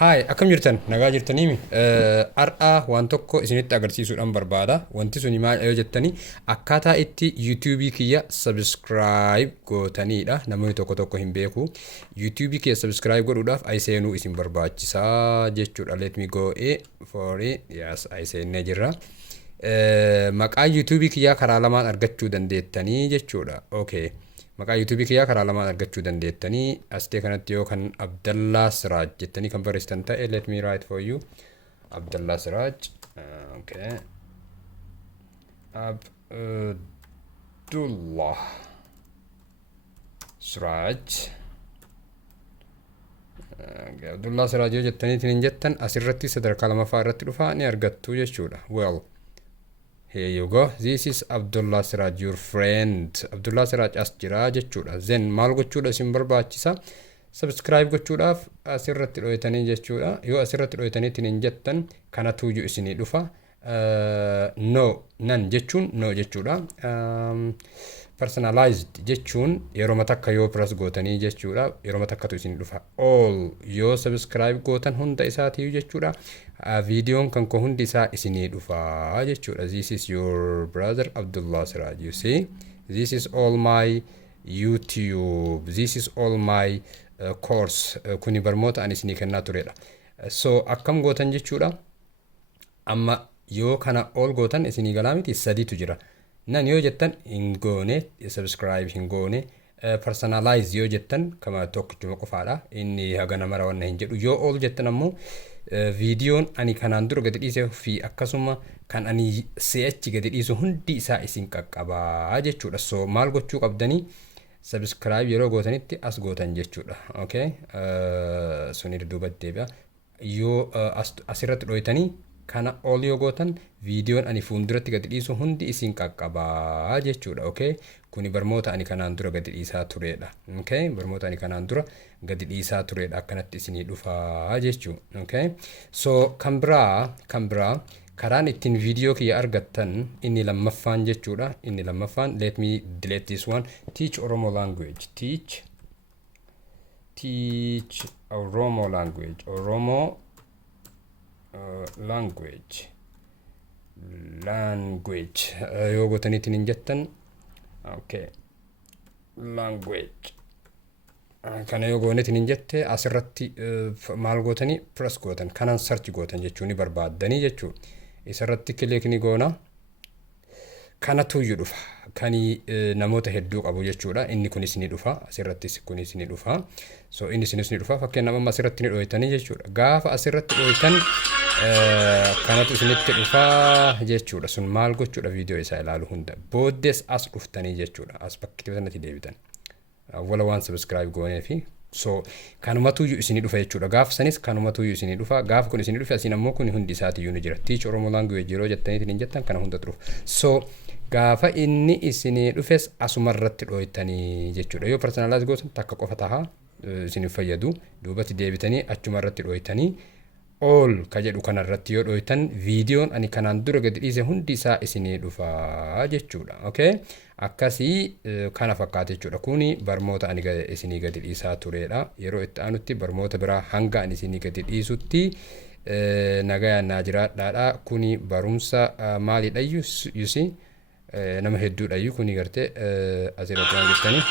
Hai, akkam jirtan? Nagaa jirtaniimi? Har'aa waan tokko isinitti agarsiisuudhaan barbaada. Wanti suni maal yoo jettanii akkaataa itti YouTube kiyya subscribe gootanidha. Namoonni tokko tokko hin beeku. YouTube kiyya subscribe godhuudhaaf seenuu isin barbaachisaa jechuudha. Let me go for it. Yes, seennee jirra. Maqaa YouTube kiyya karaa lamaan argachuu dandeettanii jechuudha. Okay. Maqaa YouTube kiyya karaa lamaan argachuu dandeettanii asitee kanatti yoo kan Abdallaa Siraaj jettanii kan barreessitan ta'e let me write for you Abdallaa Siraaj. Okay. Abdullah Siraaj. Abdullah Siraaj yoo jettaniitiin hin jettan asirratti sadarkaa lamaffaa irratti dhufaa ni argattu jechuudha. Well, here you go. This is Abdullah Siraj, your friend. Abdullah Siraj as jira jechuudha. Then maal gochuudha isin barbaachisa? Subscribe gochuudhaaf asirratti dhoytanii jechuudha. Yoo asirratti dhoytaniitiin hin jettan kanatu isinii dhufa. No, nan jechuun no jechuudha. Personalized jechuun yeroo takka yoo press gootanii jechuudha. Yeroo takkatu isin dhufa. All yoo subscribe gootan hunda isaatiiyu jechuudha. Videoon kan ko hundi isaa isinii dhufa jechuudha. This is your brother Abdullah Siraj. You see, this is all my YouTube. This is all my course. Kuni barmoota ani isinii kennaa turedha. So akkam gootan jechuudha. Amma yoo kana all gootan isinii galaa miti sadiitu jira. Nan yoo jettan hin goone subscribe hin goone personalize yoo jettan kama tokkichuma qofaadha. Inni hagana mara wanna hin jedhu. Yoo all jettan ammoo videoon ani kanaan dura gadi dhiisee fi akkasuma kan ani si'achi gadi dhiisu hundi isaa isin qaqqabaa jechuudha. So maal gochuu qabdanii subscribe yeroo gootanitti as gootan jechuudha. Okay. Suni duubatti deebi'a. Yoo asirratti dhoytanii kana all yoo gootan videoon ani fuulduratti gadi dhiisu hundi isin qaqqabaa jechuudha. Okay. Kuni barmoota ani kanaan dura gadi dhiisaa turedha. Okay. Barmoota ani kanaan dura gadi dhiisaa turedha. Akkanatti isinii dhufaa jechuudha. Okay. So kan biraa karaan ittiin video kiyya argattan inni lammaffaan jechuudha. Inni lammaffaan let me delete this one. Teach Oromo language. Teach Oromo language. Oromo language yoo gootaniitiin hin jettan. Okay. Language kana yoo goonetiin hin jette asirratti maal gootanii press gootan kanan search gootan jechuun barbaaddanii jechuudha. Isarratti click ni goona. Kanatu iyyuu dhufa. Kani namoota hedduu qabu jechuudha. Inni kunis ni dhufa. Asirrattis kunis ni dhufa. So inni sinis ni dhufa. Fakkeenyaaf amma asirratti ni dhoytanii jechuudha. Gaafa asirratti dhoytan kanatu isinitti dhufa jechuudha. Sun maal gochuudha video isaa ilaalu hunda. Booddees as dhuftanii jechuudha. As bakki sanatti deebitan. Wala waan subscribe goonee fi so kanumatu isinii dhufa jechuudha. Gaafa sanis kanumatu isinii dhufa. Gaafa kun isinii dhufa asin ammoo kun hundi isaatiiyyuu ni jira. Teach Oromo language yeroo jettaniitiin hin jettan kana hunda dhufa. So gaafa inni isinii dhufes asumarratti dhoytanii jechuudha. Yoo personalize gootan takka qofa taha isiniif fayyadu. Duubatti deebitanii achumarratti dhoytanii all ka jedhu kanarratti yoo dhoytan videoon ani kanaan dura gadi dhiise hundi isaa isinii dhufa jechuudha. Okay. Akkasii kana fakkaata jechuudha. Kuni barmoota ani isinii gadi dhiisaa turedha. Yeroo itti aanutti barmoota biraa hanga ani isinii gadi dhiisutti nagayaan naa jiraadhaadha. Kuni barumsa maalidha you see? Nama hedduudha kuni gartee asirratti waan jettanii.